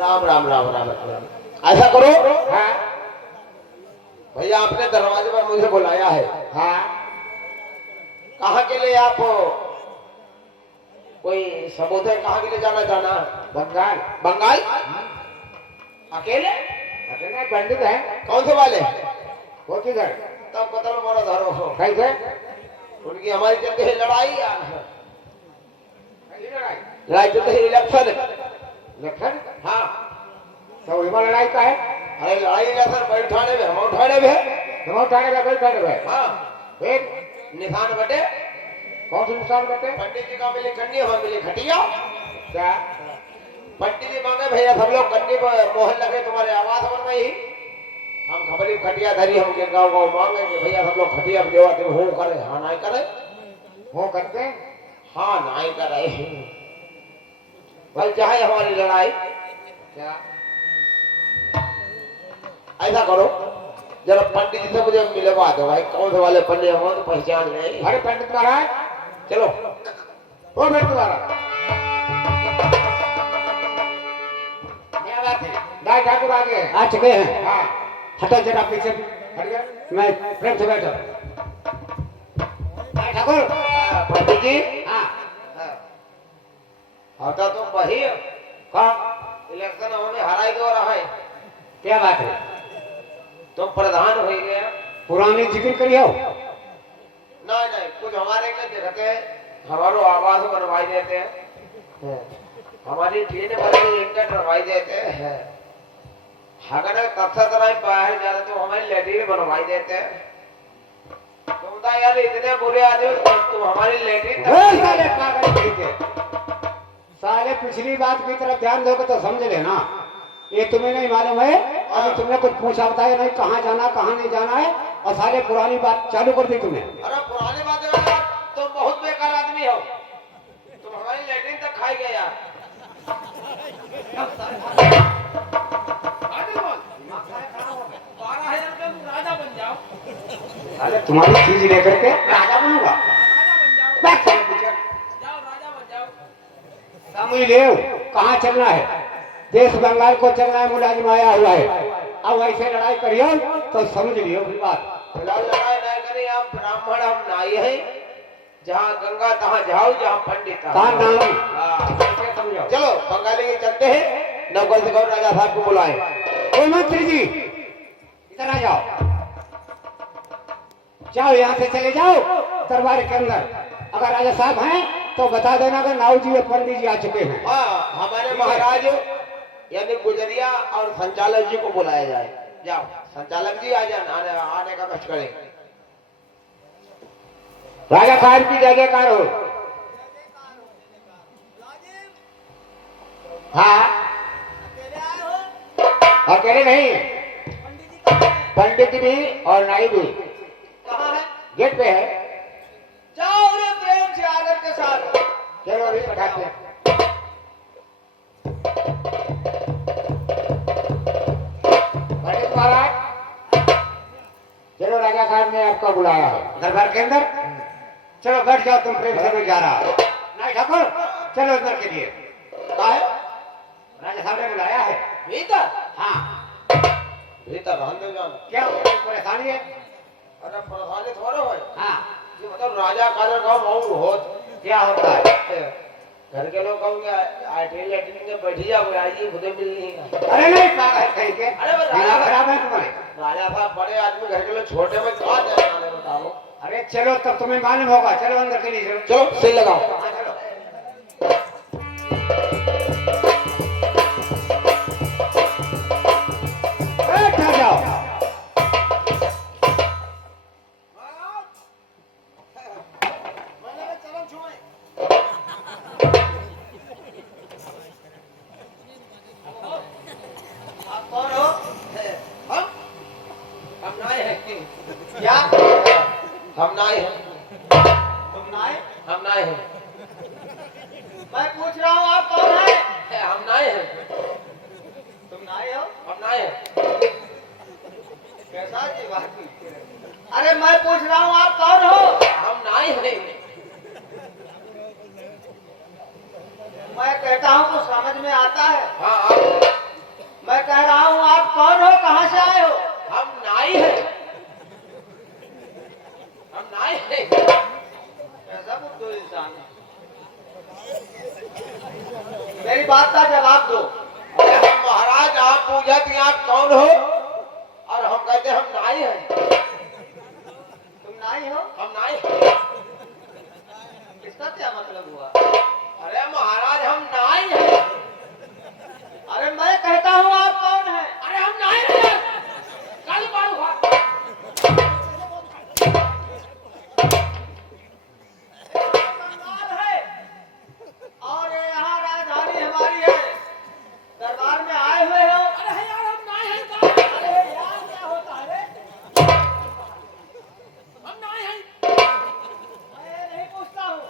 राम राम राम राम राम राम। ऐसा करो, हाँ भैया आपने दरवाजे पर मुझे बुलाया है, हाँ कहाँ के लिए आप कोई सबूत है? कहाँ के लिए जाना जाना? बंगाल। बंगाल अकेले? अकेले पंडित है। कौन से वाले? वो किधर? तब पता लो मोरा धरो हो कैसे उनकी हमारी चलती है लड़ाई या लड़ाई चलती है इलेक्शन। इलेक्शन? हाँ तो विमा लड़ाई का है। अरे लड़ाई इलेक्शन बैठाने में हम उठाने में हम उठाने में बैठाने में। हाँ फिर निशान बटे कौन से निशान बटे? पंडित जी का मिली कन्नी हम मिली खटिया। क्या पंडित जी मांगे भैया सब लोग कन्नी मोहन लगे तुम्हारे आवाज बन गई। हम खबरी खटिया धरी हम के गाँव गाँव मांगे कि भैया सब लोग खटिया देवा तुम हो करे। हाँ नहीं करे हो करते हाँ नहीं करे भाई चाहे हमारी लड़ाई। क्या ऐसा करो जरा पंडित जी से मुझे मिलवा दो भाई। कौन से वाले पंडित हो तो पहचान नहीं। अरे पंडित महाराज चलो ओ पंडित महाराज क्या बात है? दाई ठाकुर आ गए आ चुके हैं। हाँ हटो जरा पीछे हट गया। मैं प्रेम से बैठो ठाकुर। पंडित जी हाँ होता तो वही कौन इलेक्शन हमें हराई दो रहा है। क्या बात है? तुम प्रधान हो गया पुरानी जिक्र करियो। नहीं नहीं कुछ हमारे के देखते हैं हमारो आवाज बनवाई देते हैं हमारी ट्रेन वाली इंटर बनवाई देते हैं। अगर कक्षा तरह बाहर जाते तो हमारी लेटरिन बनवाई देते हैं। तुम तो यार इतने बुरे आदमी तुम हमारी लेटरिन साले पिछली बात की तरफ ध्यान दोगे तो समझ लेना। ये तुम्हें नहीं मालूम है अभी तुमने कुछ पूछा बताया नहीं कहाँ जाना कहाँ नहीं जाना है और साले पुरानी बात चालू कर दी तुमने। अरे पुरानी बात तुम बहुत बेकार आदमी हो। तुम हमारी लेटरिन तक खाई गए यार। राजा बन जाओ। अरे तुम्हारी चीज लेकर के राजा बनूंगा। समझ ले कहाँ चलना है? देश बंगाल को चलना है। मुलाजिम आया हुआ है। अब ऐसे लड़ाई करियो तो समझ लियो बात। फिलहाल लड़ाई नहीं करी। आप ब्राह्मण हम नाई है। जहाँ गंगा तहाँ जाओ जहाँ पंडित समझो। चलो बंगाली के चलते हैं। नौकर से गौर राजा साहब को बुलाए। ओ मंत्री जी इधर आ जाओ। जाओ यहाँ से चले जाओ दरबार के अंदर। अगर राजा साहब हैं तो बता देना अगर नाऊ जी और पंडित जी आ चुके हैं। हाँ हमारे महाराज यानी गुजरिया और संचालक जी को बुलाया जाए। जाओ संचालक जी आ जाए आने का कष्ट करें। राजा साहब की जय जयकार हो। हाँ अकेले नहीं पंडित भी और नाई भी कहाँ है? गेट पे है। जाओ उन्हें प्रेम से आदर के साथ। चलो अभी बैठाते हैं। पंडित महाराज, चलो राजा साहब ने आपका बुलाया है दरबार के अंदर। चलो बैठ जाओ, तुम प्रेम से भी जा रहा हो। नहीं ठाकुर, चलो अंदर के लिए। का है? राजा साहब ने बुलाया है। भीतर? हाँ, भीतर रहने जान। क्या कोई परेशानी है? अरे परेशानी थोड़ा है। हाँ, ये मतलब राजा का गाँव और होत क्या होता है? घर के लोग कहोगे आईटी लैट्रिन में बैठी जाओ, आइए खुदे मिल नहीं है। अरे नहीं पागल कहीं के। अरे बस दिमाग खराब है तुम्हारे? राजा साहब बड़े आदमी, घर के लोग छोटे में कहाँ जाए बताओ। अरे चलो, तब तुम्हें मालूम होगा। चलो अंदर के लिए चलो। चलो सही लगाओ। हाँ, चलो। बैठ जाओ। आप कौन हो? हम नाई हैं। क्या? हम नाई हैं। तुम नाई? हम नाई हैं। मैं पूछ रहा हूँ आप कौन हैं? हम नाई हैं। तुम नाई हो? हम नाई हैं। कैसा जी बात की? अरे मैं पूछ रहा हूँ आप कौन हो? हम नाई हैं। मैं कहता हूँ कुछ समझ में आता है? हाँ आप। मैं कह रहा हूँ आप कौन हो, कहाँ से आए हो? हम नाई हैं। हम नाई हैं। कैसा बुद्धू इंसान है? मेरी बात का जवाब दो। अरे हम महाराज, आप पूछा कि आप कौन हो और हम कहते हम नाई हैं। तुम नाई हो? हम नाई हैं। इसका क्या मतलब हुआ? अरे महाराज हम नाई हैं। अरे मैं कहता हूँ आप कौन हैं? अरे हम नाई हैं। कल मारू है और यहाँ राजधानी हमारी है, दरबार में आए हुए हो। अरे यार हम नाई हैं। अरे यार क्या होता है? हम नाई हैं। मैं नहीं पूछता हूँ,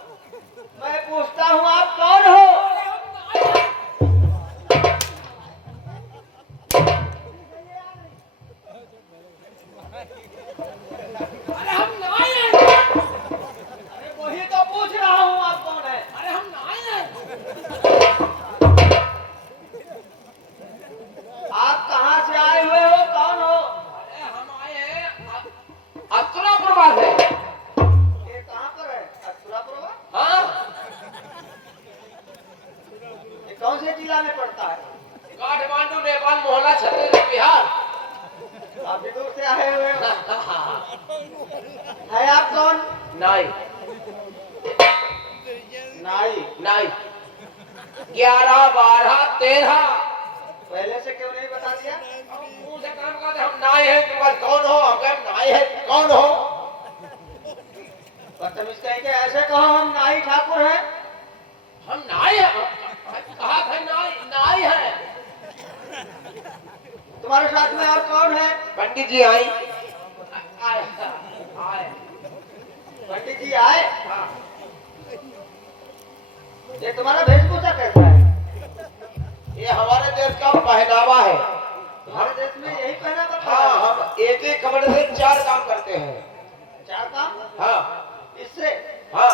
मैं पूछता हूँ आप कौन हो? अरे हम नाई हैं। अरे हम नाई हैं। अरे वही तो पूछ रहा हूँ आप कौन है? अरे हम नाई हैं। आप कहाँ से आए हुए हो, कौन हो? अरे हम आए हैं अतुरापुरवा से। ये कहाँ पर है अतुरापुरवा? हाँ। ये कौन से जिला में पड़ता है? काठमांडू, नेपाल, मोहल्ला, छत्तीसगढ़, बिहार। काफी दूर से आए हुए हो। है आप कौन? नाई। नाई? नाई 11, 12, 13। पहले से क्यों नहीं बता दिया? मुंह से काम करते हम नाई हैं। तुम बात कौन हो? हम कहें नाई है। कौन हो? बदतमीज कहेंगे, ऐसे कहो हम नाई ठाकुर हैं। हम नाई हैं। कहा था नाई, नाई है। तुम्हारे साथ में और कौन है? पंडित जी आए। आए आए पंडित जी आए। हाँ। ये तुम्हारा वेशभूषा कैसा है? ये हमारे देश का पहनावा है। हमारे देश में यही पहनावा? हाँ, हम एक एक कपड़े से 4 काम करते हैं। 4 काम? हाँ। इससे? हाँ।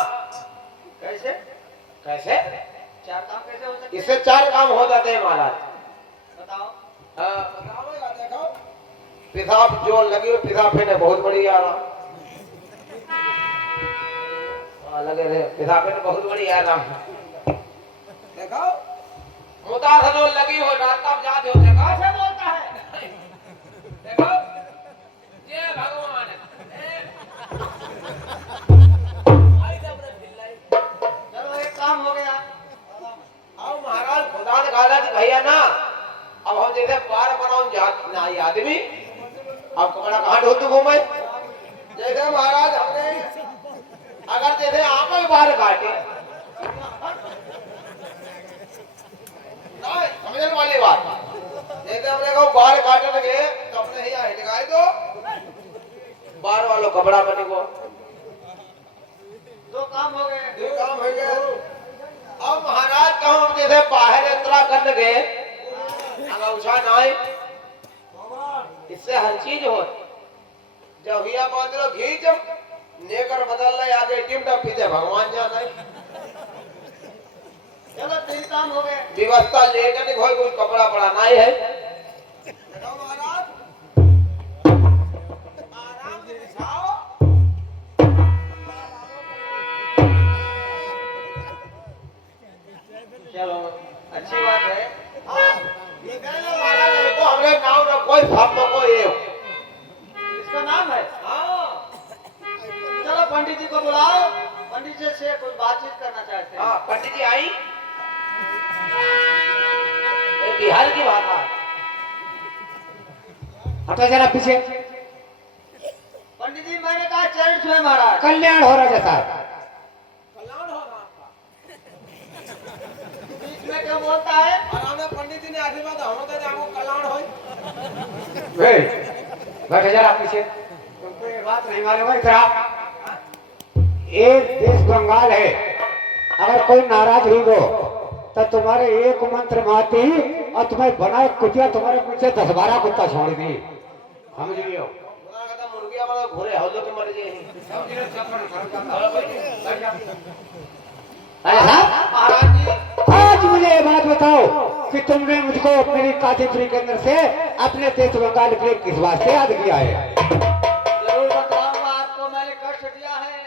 कैसे? कैसे? 4 काम कैसे हो सकते? इससे 4 काम हो जाते हैं महाराज। बताओ। बताओ, देखो। पेशाब जो लगी हुई पेशाब फेंकने बहुत बढ़िया आराम। लगे रहे पेशाब फेंकने बहुत बढ़िया आराम। देखो मुतासनो लगी हो रात तब जाते हो। देखो ऐसे बोलता है। देखो जय भगवान। चलो एक काम हो गया। अब महाराज खुदा ने कहा कि भैया ना, अब हम जैसे बार बनाऊं जात ना आदमी, अब कपड़ा कहाँ ढोतू घूमे? जैसे महाराज हमने अगर जैसे आप बाहर काटे, समझने वाली बात, जैसे हमने को बाहर काटने लगे तो हमने यहाँ हिटकाए दो बार वालों कपड़ा बने को दो काम हो गए। दो काम हो गए। अब महाराज कहूँ जैसे बाहर यात्रा करने गए अगर उषा ना आए इससे हर चीज हो जब हिया बांध लो घीच नेकर बदल ले आगे टीम डब पीछे भगवान जाना है। चलो 3 काम हो गए। व्यवस्था लेकर नहीं कोई कुछ कपड़ा पड़ा नहीं है। महाराज आराम से बिछाओ। चलो अच्छी बात है। ये कहना महाराज को हमने नाम ना कोई सब को ये इसका नाम है। हाँ चलो पंडित जी को बुलाओ। पंडित जी से कुछ बातचीत करना चाहते हैं। हाँ पंडित जी आई बिहार की भाषा हटो जरा पीछे। पंडित जी मैंने कहा चरण छुए महाराज। कल्याण हो रहा साहब। कल्याण होगा आपका। बीच में क्यों बोलता है? और हमने पंडित जी ने आशीर्वाद हम तो आपको कल्याण हो। बैठे जरा पीछे। तुमको ये बात नहीं मालूम है इधर ये देश बंगाल है। अगर कोई नाराज हुई हो तो तुम्हारे एक मंत्र माती और तुम्हें बनाए कुतिया तुम्हारे पीछे 10-12 कुत्ता छोड़ दी। समझ लियो। मुर्गिया वाला घोड़े हौलो के मर गए। महाराज जी आज मुझे ये बात बताओ कि तुमने मुझको मेरी काशीपुरी के अंदर से अपने देश बंगाल के किस वास्ते याद किया है? जरूर बताऊंगा आपको। मैंने कष्ट दिया है।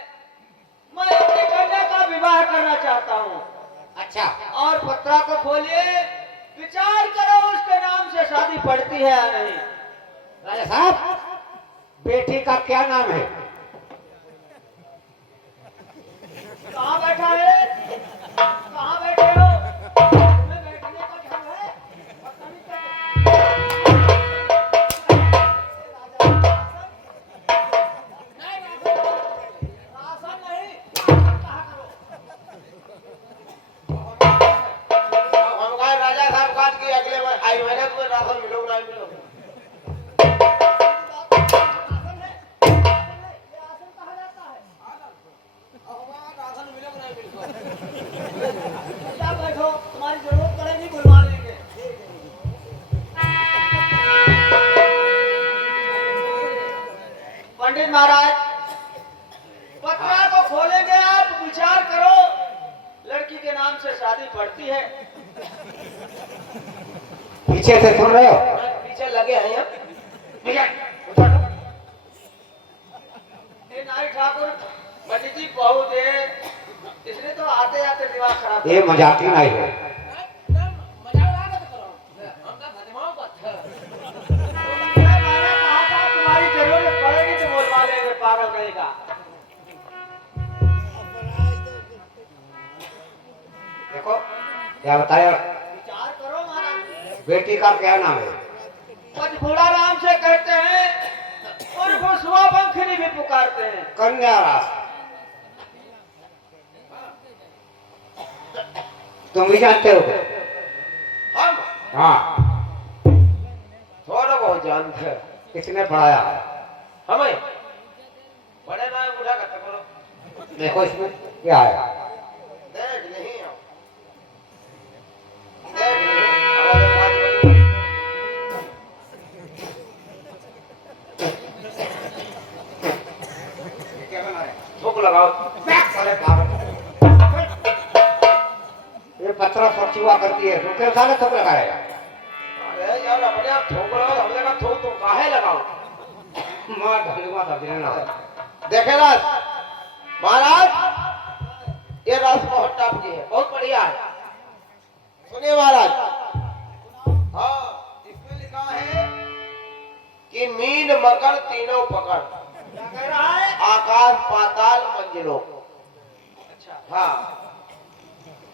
मैं अपनी कन्या का विवाह करना चाहता हूँ। अच्छा और पत्रा को खोलिए विचार करो उसके नाम से शादी पड़ती है या नहीं। राजा साहब बेटी का क्या नाम है? कहाँ बैठा है? कहाँ बैठे हो? तुम्हें बैठने का ढंग है? पता नहीं क्या- राशन नहीं, कहाँ करो? हम कहा राजा साहब बात की अगले बार आई महीने में राशन मिलो ना मिलो। राशन है? ये राशन कहाँ जाता है? राशन मिलो ना मिलो। क्या बैठो, तुम्हारी जरूरत पड़ेगी बुलवा लेंगे। पंडित महाराज पत्रा को खोलेंगे आप विचार करो लड़की के नाम से शादी पड़ती है। पीछे से सुन रहे हो? पीछे लगे हैं यहाँ। ये नाई ठाकुर पंडित जी बहुत है। इसने तो आते आते दिमाग खराब ये मजाकी नहीं है। मैंने कहा था तुम्हारी जरूरत पड़ेगी तो बोलवा लेंगे पागल कहेगा। देखो क्या बताया। विचार करो महाराज। बेटी का क्या नाम है? पचफोड़ा नाम से कहते हैं और घुसवा पंखनी भी पुकारते हैं। कन्या राशि। तुम भी जानते हो? हम हाँ। थोड़ा बहुत जानते हैं। किसने पढ़ाया? हमें बड़े ना बुढ़ा करते करो। देखो इसमें क्या है। देख नहीं हो। देख नहीं हमारे पास कोई- क्या बना रहे? थूक लगाओ। साले पागल। ये पत्रा फर्चुआ करती है। रुके साले थोक लगाएगा। अरे यार अपने आप थूक लगाओ हमने कहा थूक तुम काहे लगाओ। मां धन्यवाद अभिनंदन। देखे राज महाराज ये रस बहुत टॉप की है बहुत बढ़िया है। सुनिए महाराज। हाँ इसमें लिखा है कि मीन मकर तीनों पकड़ क्या कह रहा है? आकाश पाताल मंजिलों। अच्छा हाँ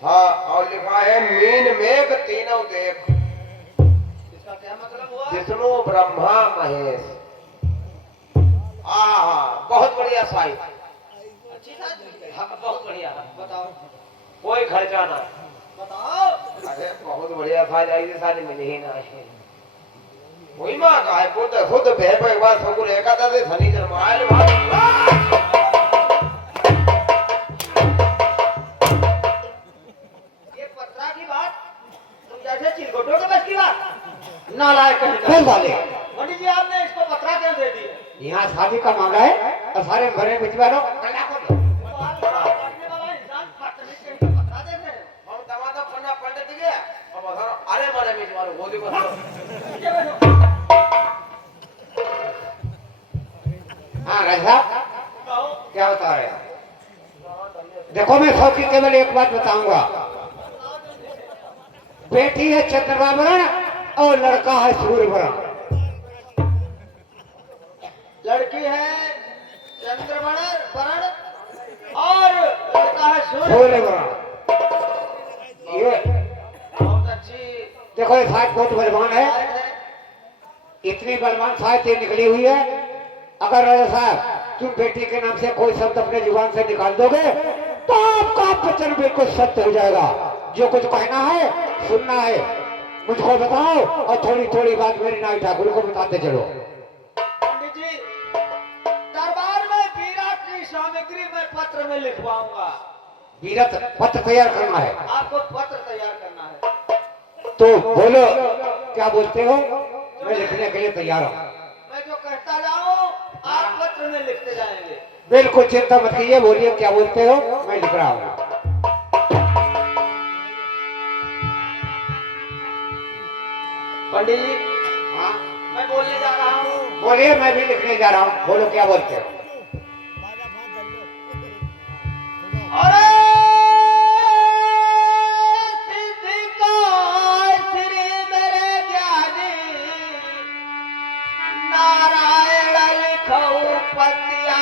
हाँ और लिखा है मीन मेघ तीनों देख इसका क्या मतलब हुआ? विष्णु ब्रह्मा महेश। हाँ बहुत बढ़िया साइज। अच्छी शादी मिल गई। हाँ, बहुत बढ़िया बताओ कोई खर्चा ना। बताओ। अरे बहुत बढ़िया साइज ऐसी साइज मिली ही ना है। कोई मां का है पुत्र खुद भेड़ पर एक बार सकुर एकादा से शनिचर मायल भाग ये पत्रा की बात तुम जैसे चिलगोटों के बस की बात नालायक कहीं फिर वाले पंडित जी आपने इसको पत्रा क्यों दे दिया? यहाँ शादी का मामला है और सारे भरे बिचवा लो पढ़ने वाला इंसान पत्रे के पत्रा दे रहे हैं। हम दमादा पन्ना पलट गया अब अरे मारे में मारो गोदी को हाँ राज साहब कहो क्या बता रहे हैं? देखो मैं सौ की केवल एक बात बताऊंगा। बेटी है चंद्रमा वर्ण और लड़का है सूर्य वर्ण। लड़की है चंद्रमण वर्ण और लड़का है सूर्य सूर्य वर्ण। ये बहुत अच्छी देखो ये साइड बहुत बलवान है। बात है। इतनी बलवान साइड ये निकली हुई है। अगर राजा साहब तुम बेटी के नाम से कोई शब्द अपने जुबान से निकाल दोगे तो आपका वचन बिल्कुल सत्य हो जाएगा। जो कुछ कहना है सुनना है मुझको बताओ और थोड़ी थोड़ी बात मेरी नाई ठाकुर को बताते चलो। पंडित जी दरबार में वीरा की सामग्री मैं पत्र में लिखवाऊंगा। वीरत पत्र तैयार करना है आपको पत्र तैयार करना है। तो बोलो क्या बोलते हो? मैं लिखने के लिए तैयार हूँ। मैं जो कहता जाऊं आप पत्र में लिखते जाएंगे। बिल्कुल चिंता मत कीजिए। बोलिए क्या बोलते हो? मैं लिख रहा हूँ। पंडित जी हाँ मैं बोलने जा रहा हूँ। बोलिए मैं भी लिखने जा रहा हूँ। बोलो क्या बोलते हो? अरे सिद्धि का श्री मेरे ज्ञानी नारायण लिखऊ पतिया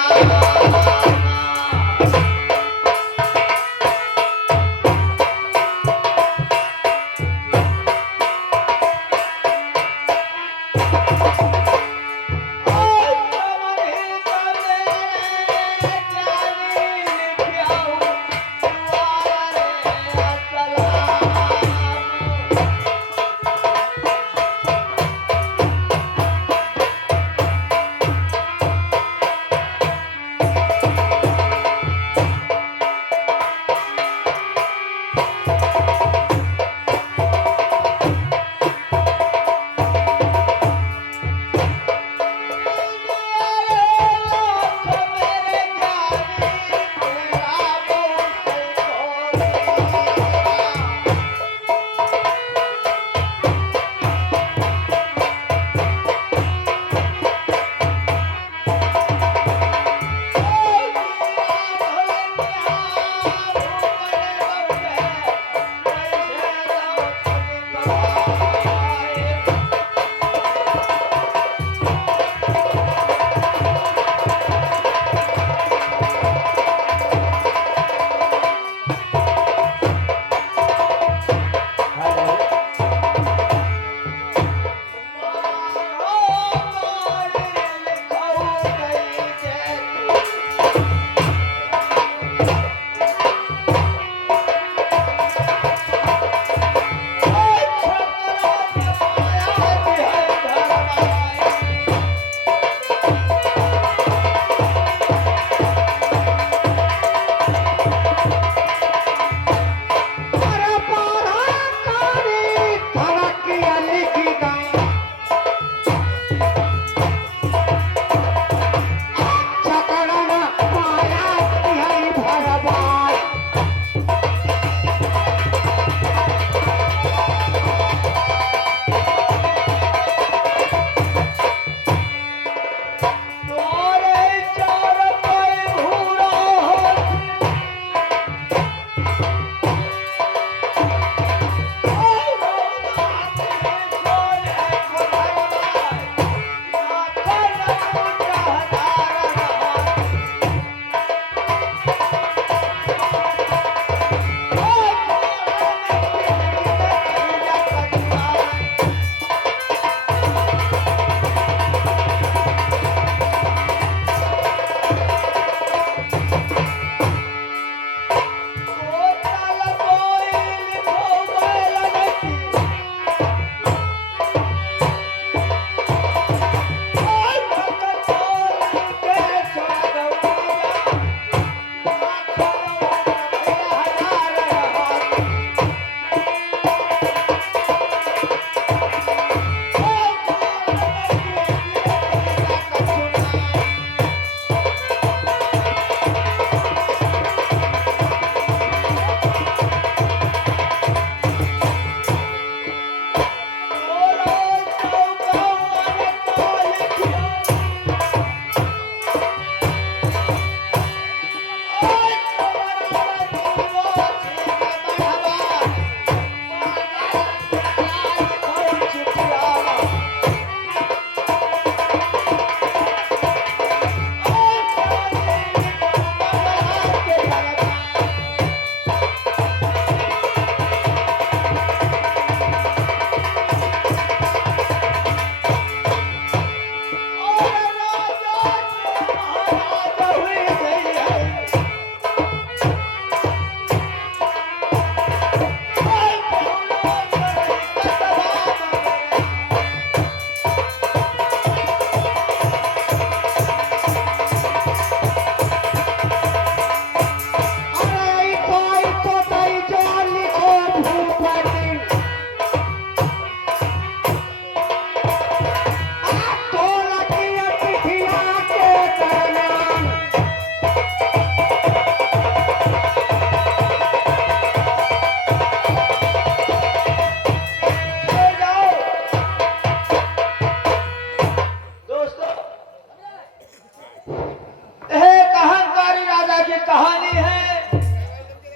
एक अहंकारी राजा की कहानी है।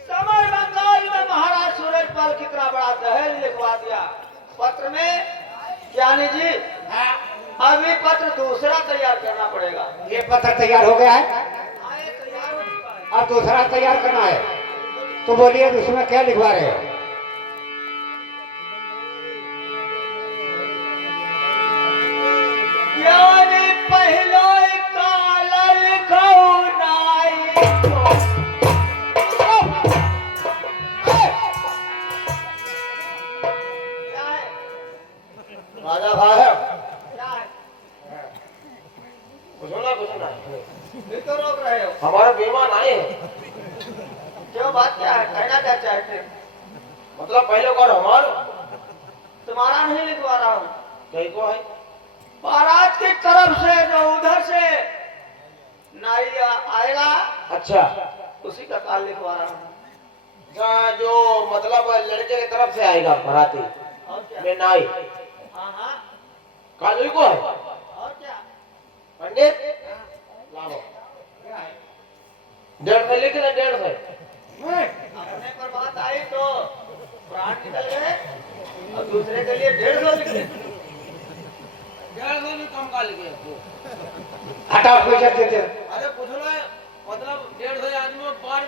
समर बंगाल में महाराज सूरजपाल कितना बड़ा दहेज लिखवा दिया पत्र में। ज्ञानी जी अभी पत्र दूसरा तैयार करना पड़ेगा। ये पत्र तैयार हो गया है, हाँ, ये तैयार हो चुका है। अब दूसरा तैयार करना है। तो बोलिए उसमें क्या लिखवा रहे हो? ज्ञानी पहलो काला लिखो नाई को। क्या है? राजा साहब क्या है? कुछ ना भी तो रोक रहे हो। हमारे मेहमान आए हैं। क्यों, बात क्या है? कहना क्या चाहते हैं? मतलब पहले कर हमारो तुम्हारा नहीं लिखवा रहा हूँ, कहीं को है महाराज की तरफ से जो उधर से नाई आएगा अच्छा उसी का काल लिखवा रहा हूँ। जो मतलब लड़के की तरफ से आएगा बराती और क्या? में नाई हाँ हाँ, कालू को है और क्या? पंडित लाओ 150 लिख रहे 150 अपने पर बात आई तो प्राण निकल गए और दूसरे के लिए 150 लिख दे। 150 में कम का लिखे हटाओ पैसा देते। अरे कुछ ना मतलब 150 आदमी में बाल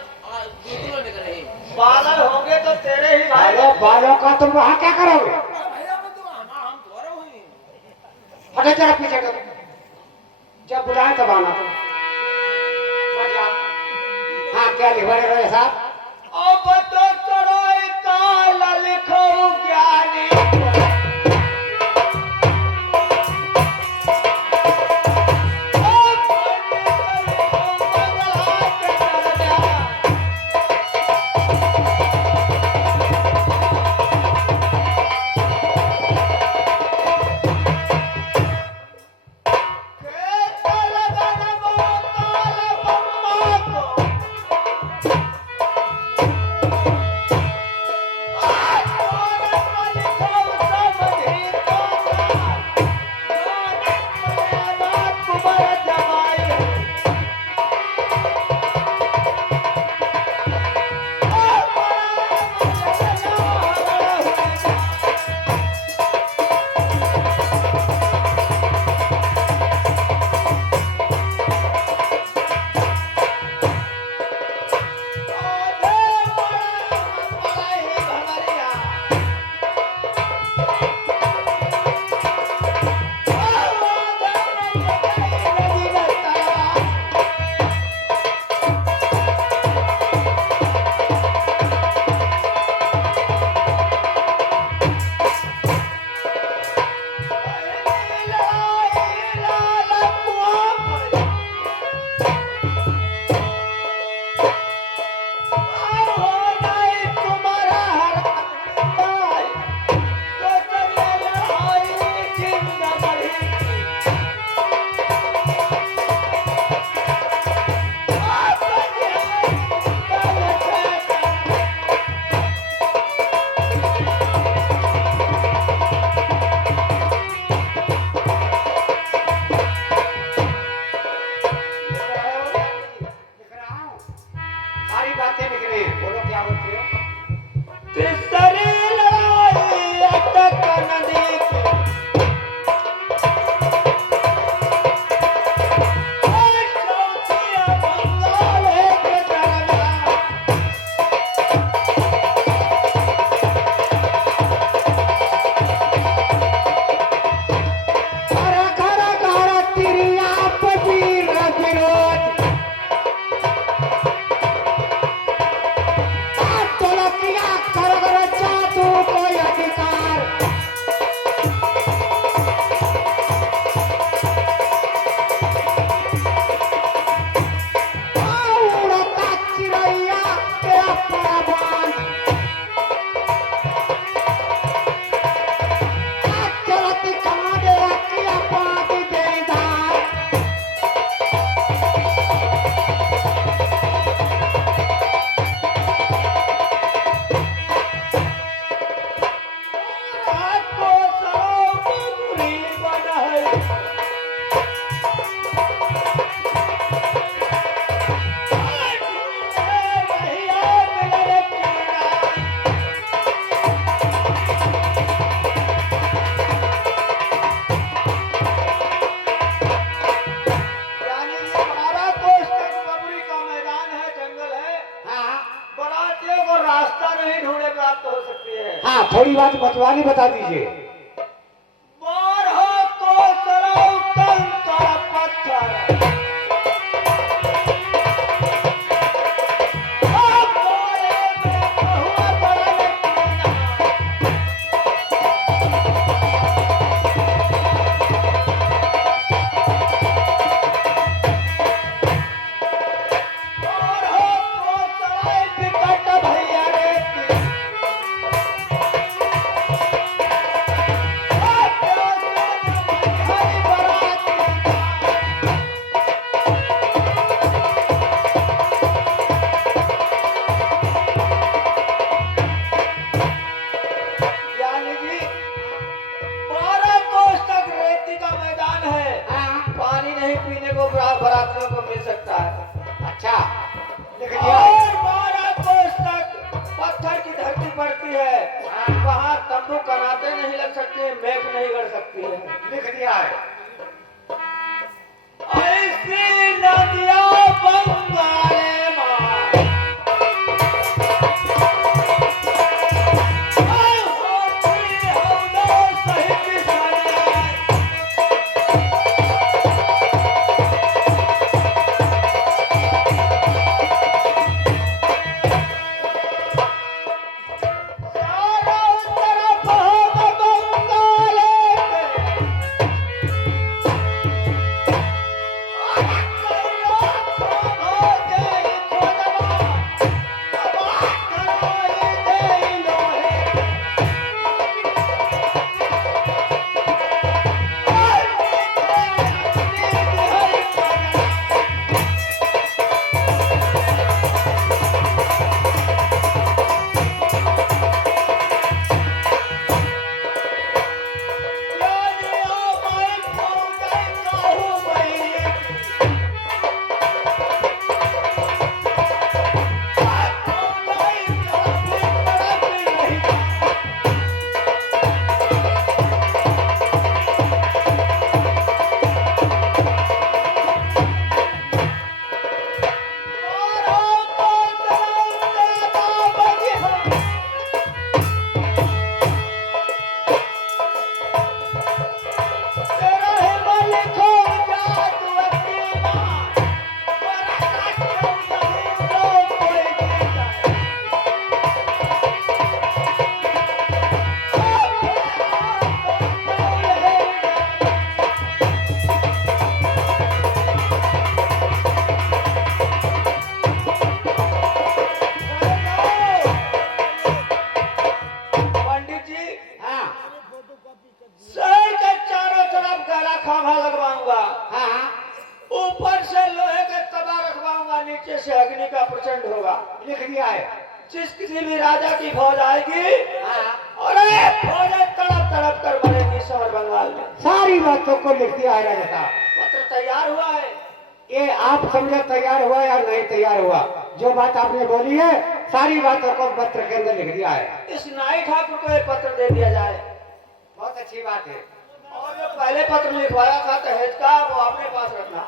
दूसरों निकल रहे पागल होंगे तो तेरे ही भाई। अरे बालों का तुम वहां क्या करोगे? भैया मैं तो हम थोड़ा हुई हटे जरा पीछे करो, जब बुलाए तब आना। हट जाओ। हाँ, क्या लिखवा रहे हो साहब? अब तो करो काला लिखो ज्ञानी को। बात तो हो सकती है। हाँ, थोड़ी बात मतवाली बता दीजिए। बारह कोसरों कंकड़ पत्थर, बरातियों को मिल सकता है। अच्छा, लिख दिया। और 12 कोस तक पत्थर की धरती पड़ती है, वहाँ तंबू कनाते नहीं लग सकते, मेघ नहीं गड़ सकती है। लिख दिया है। ऐसी नदियाँ बंगाले माँ, शहर के चारों तरफ गहरा खामा लगवाऊंगा। हाँ, ऊपर से लोहे के तबा रखवाऊंगा, नीचे से अग्नि का प्रचंड होगा। लिख दिया है। जिस किसी भी राजा की फौज आएगी, हाँ, और फौजें तड़प तड़प कर मरेंगी शहर बंगाल में। सारी बातों को लिख दिया है राजा साहब। पत्र तैयार हुआ है। ये आप समझे तैयार हुआ या नहीं तैयार हुआ? जो बात आपने बोली है सारी बातों को पत्र के अंदर लिख दिया है। इस नाई ठाकुर को ये पत्र दे दिया जाए। बहुत अच्छी बात है। और जो पहले पत्र लिखवाया था दहेज का, वो अपने पास रखना।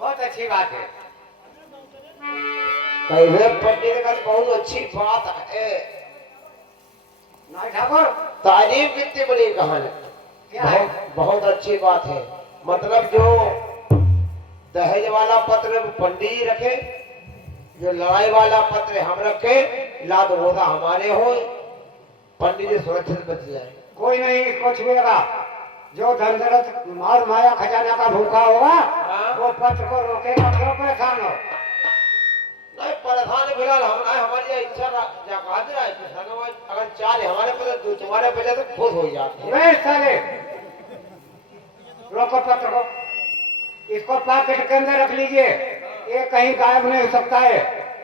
बहुत अच्छी बात है। पहले पंडित का बहुत अच्छी बात है। नाई ठाकुर, तारीफ कितनी बड़ी कहानी, क्या है? बहुत अच्छी बात है। मतलब जो दहेज वाला पत्र पंडित जी रखे, जो लड़ाई वाला पत्र हम रखे, लाद होता हमारे हो, पंडित जी सुरक्षित बच जाए। कोई नहीं इसको छुएगा। जो धन दौलत मार माया खजाना का भूखा होगा वो पत्र को रोकेगा। क्यों परेशान हो? नहीं परेशान फिलहाल हमारी इच्छा अगर चार हमारे पे तुम्हारे पहले तो खुश हो जाते वे साले, रोको पत्र को। इसको पॉकेट के अंदर रख लीजिए। ये कहीं गायब नहीं हो सकता है।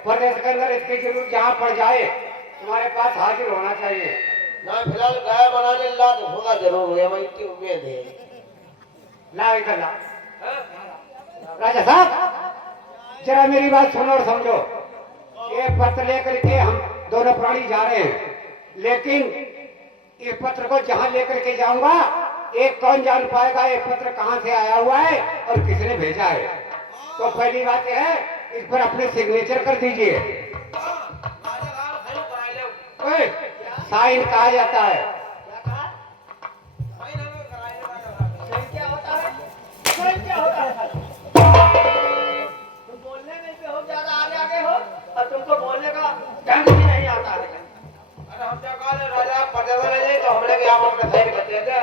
प्रदेश के अंदर इसकी जरूरत जहाँ पड़ जाए तुम्हारे पास हाजिर होना चाहिए। ना फिलहाल गाय बनाने लाद होगा जरूर, हमें इतनी उम्मीद है। ला इधर ला। राजा साहब जरा मेरी बात सुनो और समझो। ये पत्र लेकर के हम दोनों प्राणी जा रहे हैं, लेकिन इस पत्र को जहाँ लेकर के जाऊंगा एक कौन जान पाएगा ये पत्र कहाँ से आया हुआ है और किसने भेजा है। तो पहली बात यह है, इस पर अपने सिग्नेचर कर दीजिए। ओए, साइन कहा जाता है। क्या कहा? साइन क्या होता है? साइन क्या होता है? तुम बोलने में भी हो ज्यादा आगे आगे हो और तुमको बोलने का ढंग भी नहीं आता है। अरे हम क्या कहा राजा पर्दा ले जाए तो हमने क्या हम अपने साइन करते थे।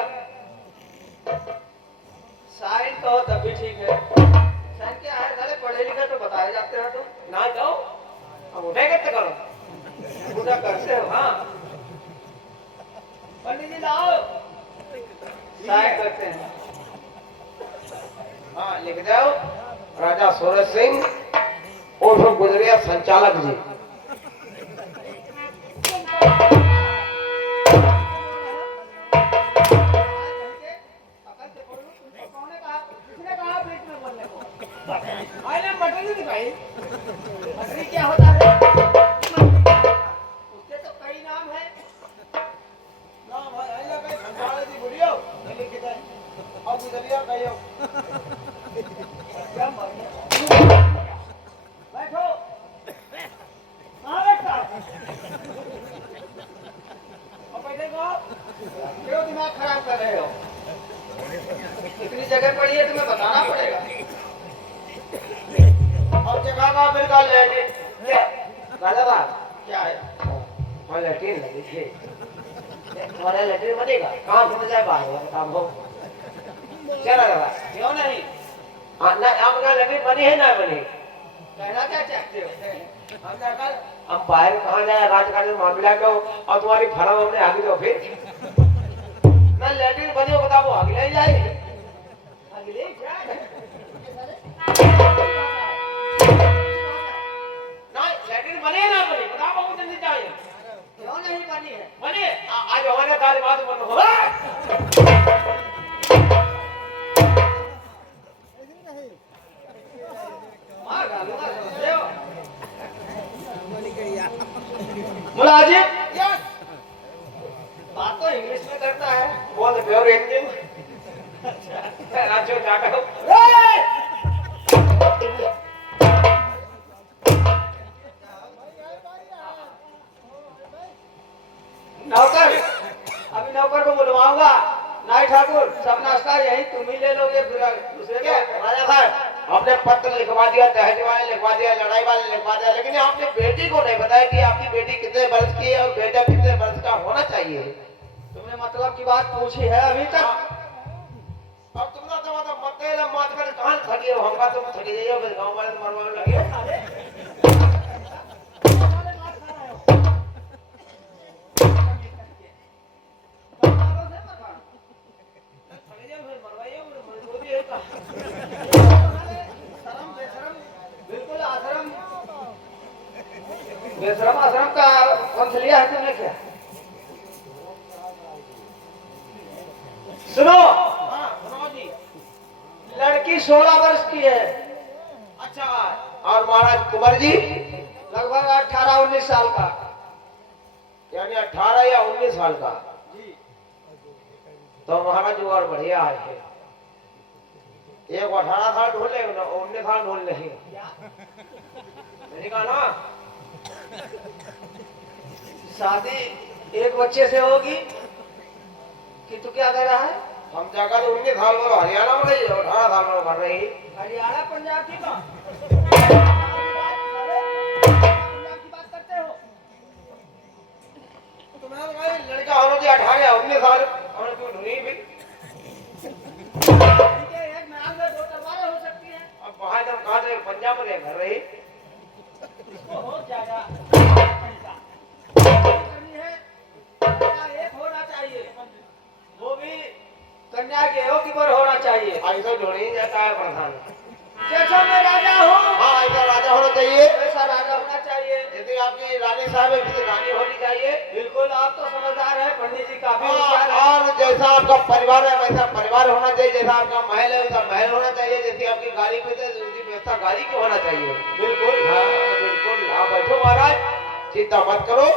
साइन कहो तब भी ठीक है। साइन क्या है? साले पढ़े लिखे तो बताए जाते हो तुम। ना जाओ अब उठे कैसे करो। पूरा करते हो। हाँ पंडित जी लाओ। साइन करते हैं। हाँ लिख जाओ राजा सूरज सिंह उर्फ गुजरिया संचालक जी। मंत्री क्या होता है? उसके तो कई नाम है। बैठो। कहाँ बैठता है? और बैठेगा? क्यों दिमाग खराब कर रहे हो? इतनी जगह पड़ी है तुम्हें बताना पड़ेगा। अब जगह का फिर कल लेटे क्या राजा साहब क्या है? वहाँ लैट्रिन लगी थी तुम्हारा लैट्रिन बनेगा कहाँ से जाए बाहर काम हो क्या राजा साहब क्यों नहीं? हाँ ना आपका लैट्रिन बनी है ना बनी कहना क्या चाहते हो? हम जाकर हम बाहर कहाँ जाए राजकारण मामला को और तुम्हारी फर्म हमने आगे दो फिर ना लैट्रिन बनी हो बताओ अगले ही जाएगी अगले क्या है? ना लैट्रिन बने ना बने बताओ बहुत जल्दी जाए क्यों नहीं बनी है? बने आज हमारे कार्य बात बंद हो मार डालूंगा समझ रहे हो? मुलाजिम बात तो इंग्लिश में करता है। बोल दे प्योर इंडियन राज्यों जाकर नौकर अभी नौकर को बुलवाऊंगा। नाई ठाकुर सब नाश्ता यही तुम ही ले लोगे फिर दूसरे क्या को। राजा साहब आपने पत्र लिखवा दिया दहेज वाले लिखवा दिया लड़ाई वाले लिखवा दिया लेकिन आपने बेटी को नहीं बताया कि आपकी बेटी कितने वर्ष की है और बेटा कितने वर्ष का होना चाहिए। तुमने मतलब की बात पूछी है अभी तक? अब तुम ना तो मत कर कहां खड़ी हो हमका तुम खड़ी जाइयो फिर गांव वाले मरवाने लगे खड़ी जाओ फिर मरवाइयो मजबूरी है का शर्म बेशरम बिल्कुल आश्रम बेशरम आश्रम का पंथ लिया है तुमने क्या? सुनो हां सुनो जी लड़की 16 वर्ष की है। अच्छा और महाराज कुंवर जी लगभग 18-19 साल का। यानी 18 या 19 साल का जी तो महाराज जी और बढ़िया है एक 18 साल ढूंढ लेगा ना 19 साल ढूंढ लेगा मैंने कहा ना शादी एक बच्चे से होगी कि तू क्या कह रहा है? हम जाकर 19 साल में हरियाणा में गई 18 साल में कर रही हरियाणा पंजाब की बात पंजाब की बात करते हो? तुम्हारा लड़का होना चाहिए 18 या 19 साल हमने क्यों ढूंढी भी ठीक है, एक नाम में 2 तलवारें हो सकती हैं। अब बाहर जब कहा थे पंजाब में घर रही इसको हो जाएगा पैसा करनी है। लड़का एक होना चाहिए वो भी कन्या के हो कि वर होना चाहिए। ऐसा ढूंढी जाता है प्रधान जैसा मैं राजा हूँ हाँ ऐसा राजा होना चाहिए वैसा राजा होना चाहिए। यदि आपकी रानी साहब है किसी रानी होनी चाहिए बिल्कुल आप तो समझदार है पंडित जी काफी हाँ, होशियार है। और जैसा आपका परिवार है वैसा परिवार होना चाहिए जैसा आपका महल है वैसा महल होना चाहिए जैसी आपकी गाड़ी पे वैसी व्यवस्था गाड़ी की होना चाहिए बिल्कुल हाँ बिल्कुल आप बैठो महाराज चिंता मत करो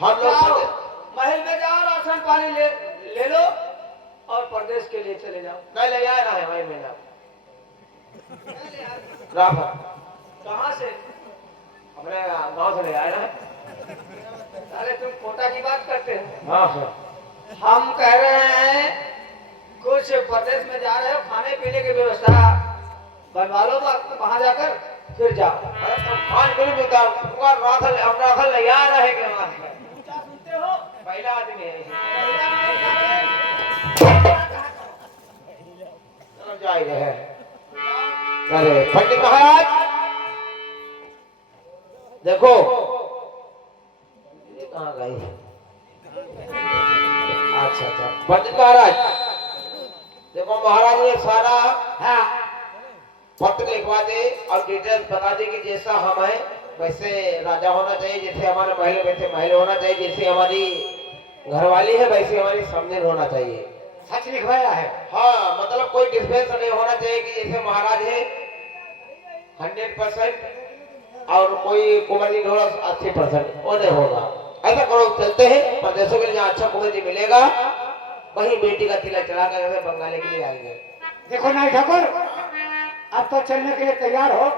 हम जाओ लोग महल में जाओ राशन पानी ले लो और प्रदेश के लिए चले जाओ। नहीं ले आया ना है भाई मेरा राफा कहाँ से? अपने गांव से ले आया ना अरे तुम कोटा की बात करते हो, हाँ हाँ हम कह रहे हैं कुछ प्रदेश में जा रहे हो, खाने पीने की व्यवस्था बनवा लो, वहां जाकर फिर जाओ। अरे तुम खान पीने में तो पूरा राखल तैयार रहे के वहां सुनते हो, पहला आदमी है चलो जाए रहे। अरे पंडित महाराज देखो ये कहाँ गई? अच्छा अच्छा पंडित महाराज देखो, महाराज ने सारा हाँ पत्र लिखवा दे और डिटेल्स बता दे कि जैसा हम है वैसे राजा होना चाहिए, जैसे हमारे महल वैसे महल होना चाहिए, जैसे हमारी घरवाली है वैसे हमारी समझन होना चाहिए। सच लिखवाया है। हाँ मतलब कोई डिस्पेंस नहीं होना चाहिए कि जैसे महाराज है 100% और कोई कुंवर जी ढोला 80% वो नहीं होगा। ऐसा करो, चलते हैं प्रदेशों के लिए जहाँ अच्छा कुंवर जी मिलेगा वही बेटी का तिलक चढ़ा कर जैसे बंगाली के लिए आएंगे। देखो नाई ठाकुर, अब तो चलने के लिए तैयार हो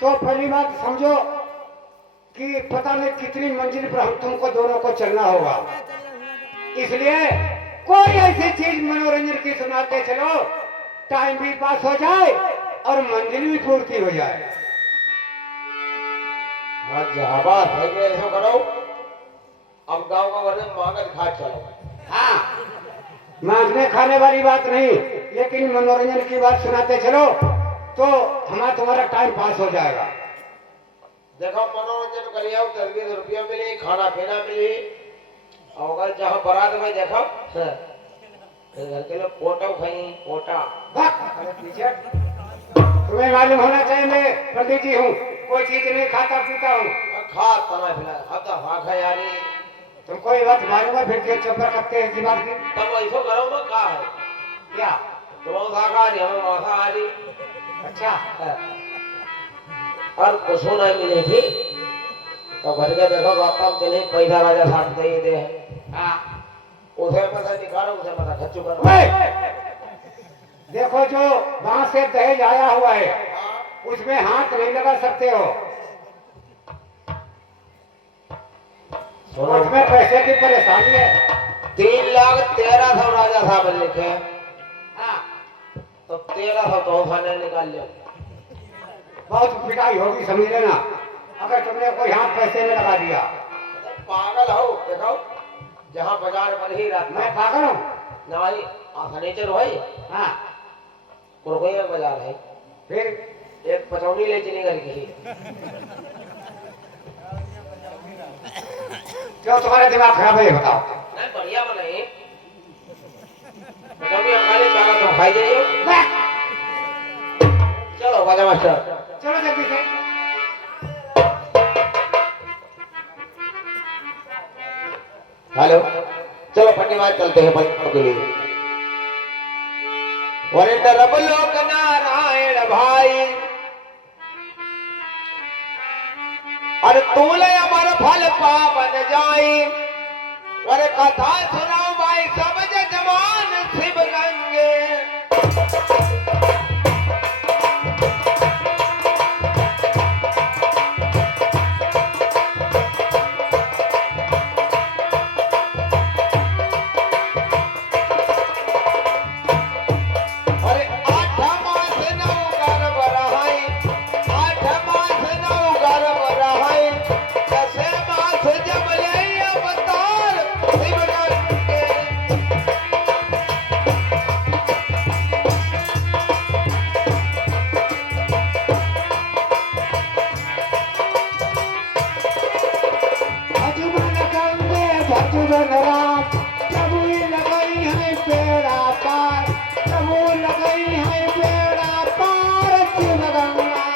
तो पहली बात समझो कि पता नहीं कितनी मंजिल पर हम तुमको दोनों को चलना होगा, इसलिए कोई ऐसी चीज मनोरंजन की सुनाते चलो, टाइम भी पास हो जाए और मंजिल भी पूर्ति हो जाए। हाँ जहाँ बात है कि ऐसा करो, अब गांव का वर्णन मांगत खा चलो। हाँ मांगने खाने वाली बात नहीं, लेकिन मनोरंजन की बात सुनाते चलो तो हमारा तुम्हारा टाइम पास हो जाएगा। देखो मनोरंजन करिए, 10-20 रुपया मिले, खाना पीना मिले, और अगर जहाँ बारात में देखो घर के लोग पोटा खाई पोटा। अरे पीछे तुम्हें मालूम होना चाहिए मैं पंडित जी हूँ, कोई चीज नहीं खाता पीता हूँ। खा तना फिला अब तो भाखा यारी तुमको ये बात मालूम है फिर क्यों चुप रखते हैं इसी बात की? तब ऐसा करो ना का है क्या तुम शाकाहारी हम मांसाहारी। अच्छा और कुछ नहीं मिली थी तो घर के देखो बापा चले पैसा राजा साथ दे दे हाँ उसे पैसा निकालो, उसे पैसा खर्च करो। देखो जो वहां से दहेज आया हुआ है उसमें हाथ नहीं लगा सकते हो, उसमें पैसे की परेशानी है। 3,13,000 राजा साहब लिखे हाँ तो 1300 तो खाने निकाल लो। बहुत पिटाई होगी समझ लेना अगर तुमने कोई हाथ पैसे में लगा दिया। पागल हो देखो, जहाँ बाजार पर ही रात मैं पागल हूँ? नहीं फर्नीचर भाई हाँ कुरकुरे में बाजार है, फिर एक पचौनी ले चली घर की। क्यों तुम्हारा दिमाग खराब है बताओ? नहीं बढ़िया बनाई पचौनी खाली चारा तो खाई जाइए। चलो बाजा मास्टर चलो जल्दी से। हेलो चलो पंडित चलते हैं पंडितों के लिए। वरिंदर रब लोक नारायण भाई और तूले अमर फल पावन जाई और कथा सुनाओ भाई सब जजमान शिव गंगे। भजन राम प्रभु लगई है बेड़ा पार, प्रभु लगई है बेड़ा पार शिव गंगा।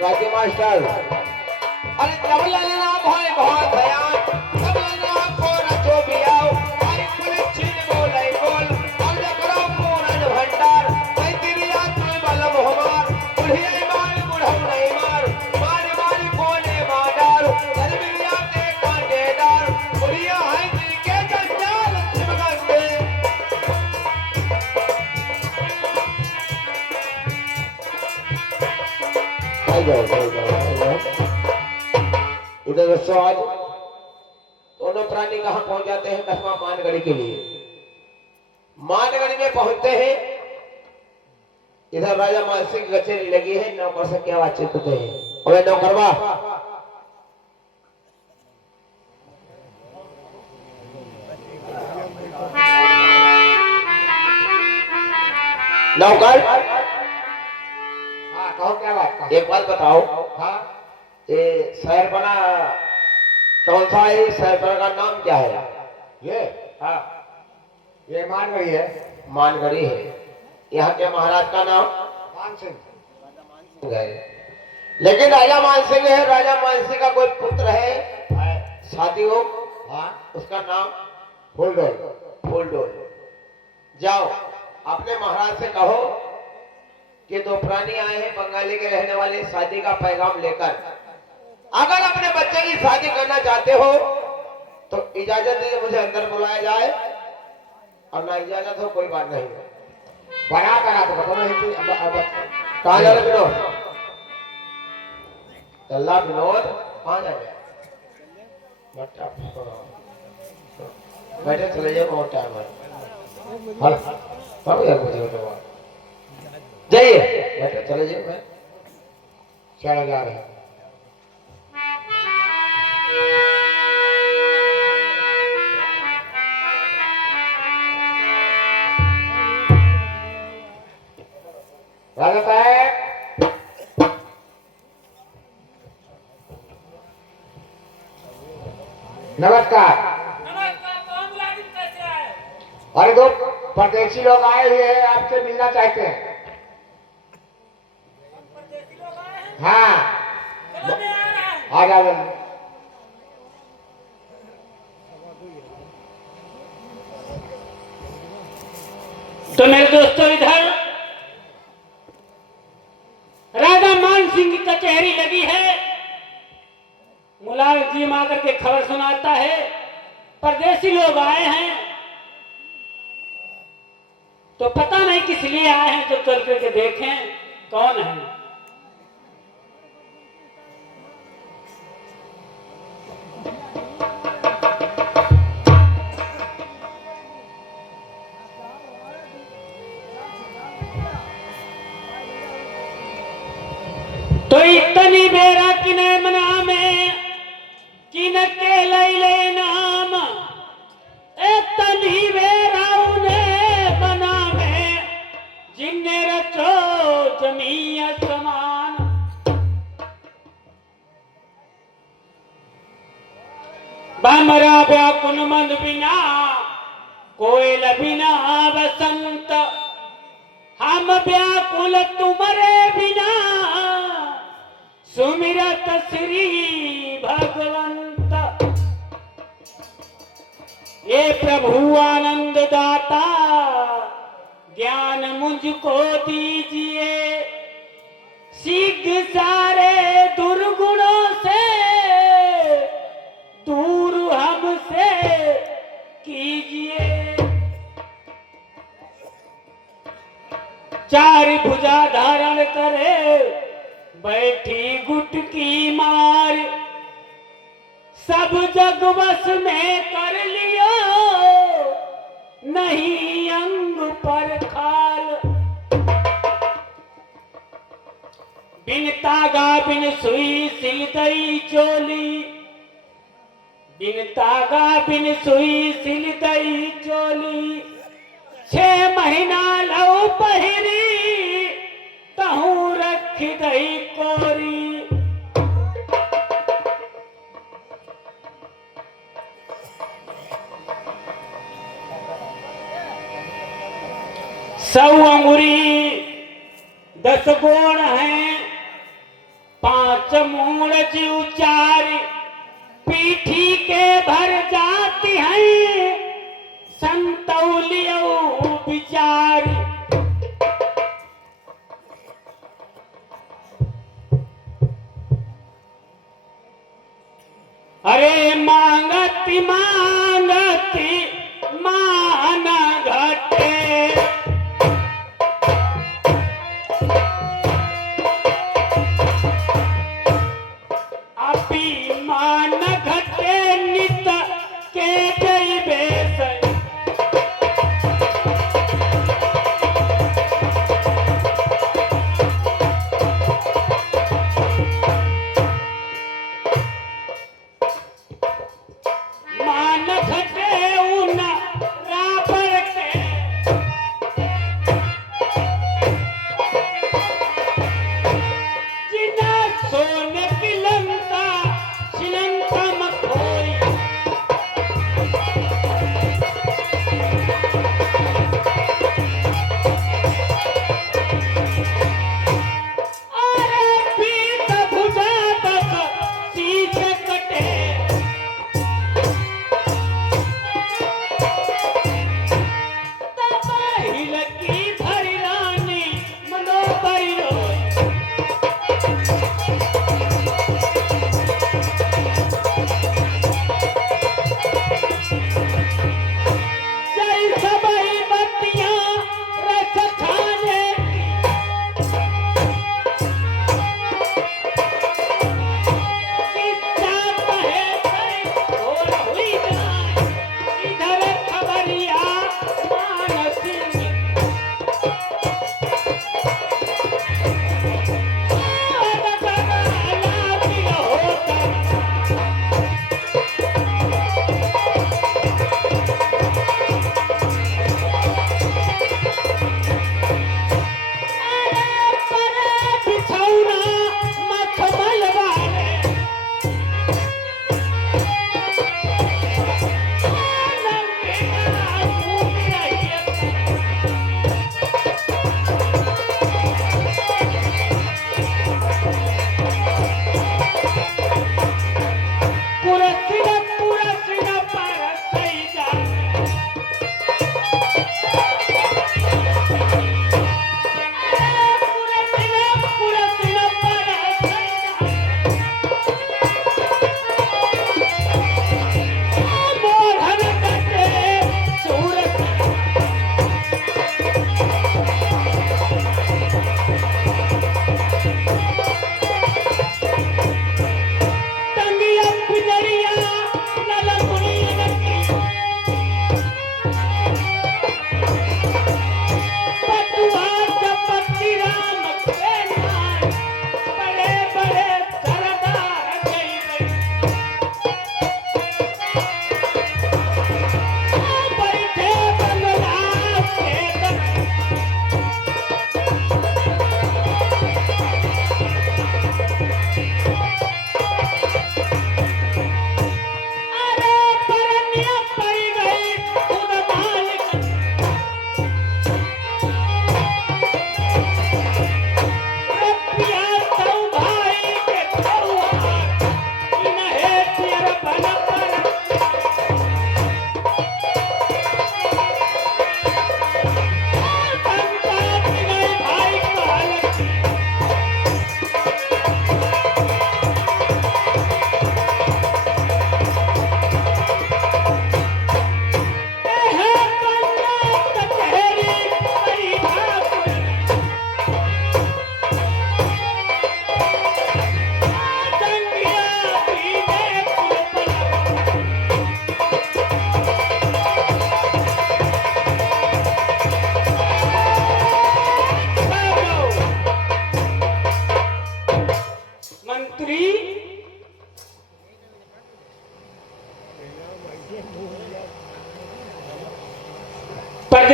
गाजी मास्टर अरे तबला ना भाई बहुत दयाल तबला ना को रचो बियाओ आई पुलिस छीन बोलाई बोल और जकरो पूरन भंडार आई तिरिया तू बलम हमार बुढ़िया मार बुढ़ऊ नहीं मार मार मार कोने माडार दरबिया के कांटेदार आ जाओ आ जाओ आ जाओ। इधर दोस्तों आज दोनों प्राणी कहाँ पहुंच जाते हैं? कस्बा मानगढ़ी के लिए। मानगढ़ी में पहुंचते हैं, इधर राजा मानसिंह की कचेरी लगी है, नौकर से क्या बातचीत होते हैं? अबे नौकरवा, नौकर, हाँ कहो क्या बात का? एक बात बताओ, हाँ ये शहर बना कौन सा है? शहर बना का नाम क्या है? ये हाँ ये मान गई है मानगढ़ी है। यहाँ के महाराज का नाम मान सिंह। है, लेकिन राजा मानसिंह है। राजा मानसिंह का कोई पुत्र है, शादी हो, हाँ उसका नाम फूलडोल। फूलडोल। जाओ अपने महाराज से कहो कि दो प्राणी आए हैं बंगाली के रहने वाले, शादी का पैगाम लेकर। अगर अपने बच्चे की शादी करना चाहते हो तो इजाजत दीजिए, मुझे अंदर बुलाया जाए, और ना इजाजत हो कोई बात नहीं। बना करा तो बताओ नहीं कहाँ जा रहे विनोद? अल्लाह विनोद कहाँ जा रहे? बैठे चले जाओ, बहुत टाइम है। कब यार मुझे बताओ, जाइए बैठे चले जाओ। मैं चले जा रहे हैं। राजा साहब, नमस्कार। नमस्कार, कौन मुलाजिम कैसे है? अरे दो परदेशी लोग आए हुए हैं, आपसे मिलना चाहते हैं। परदेसी लोग आए हैं? हाँ चलो मैं आ रहा हूँ। आ जाओ जल्दी। तो मेरे दोस्तों, इधर राजा मान सिंह की कचहरी लगी है। मुलाजिम आकर के खबर सुनाता है परदेसी लोग आए हैं। तो पता नहीं किस लिए आए हैं, तो चल करके देखें कौन है। तो इतनी बेरा किने मना में किन के लैले नाम, इतनी बेरा उन्हें बना में जिन्ने रचो जमीन समान। बामरा व्याकुल मन बिना कोयल बिना बसंत, हम व्याकुल तुम्हारे बिना सुमिरत श्री भगवंत। ये प्रभु आनंद दाता ज्ञान मुझको दीजिए, शीघ्र सारे दुर्गुणों से दूर हमसे कीजिए। चार भुजा धारण करे बैठी गुटकी मार, सब जग बस में कर लियो नहीं अंग पर खाल। बिन तागा बिन सुई सिल दई चोली, बिन तागा बिन सुई सिल दई चोली। 6 महीना लौ पहिरी तहूँ रख दई कोरी। सौ अंगुरी 10 गोण हैं, 5 मूल जीव 4 पीठी के भर जाती हैं, संतौलियो विचार। अरे मांगती मांगती मान घटे,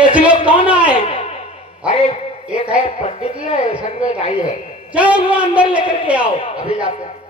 परदेसी लोग कौन आए हैं? अरे एक है पंडित जी है, संजय भाई है, जाओ वो अंदर लेकर के आओ। अभी जाते हैं।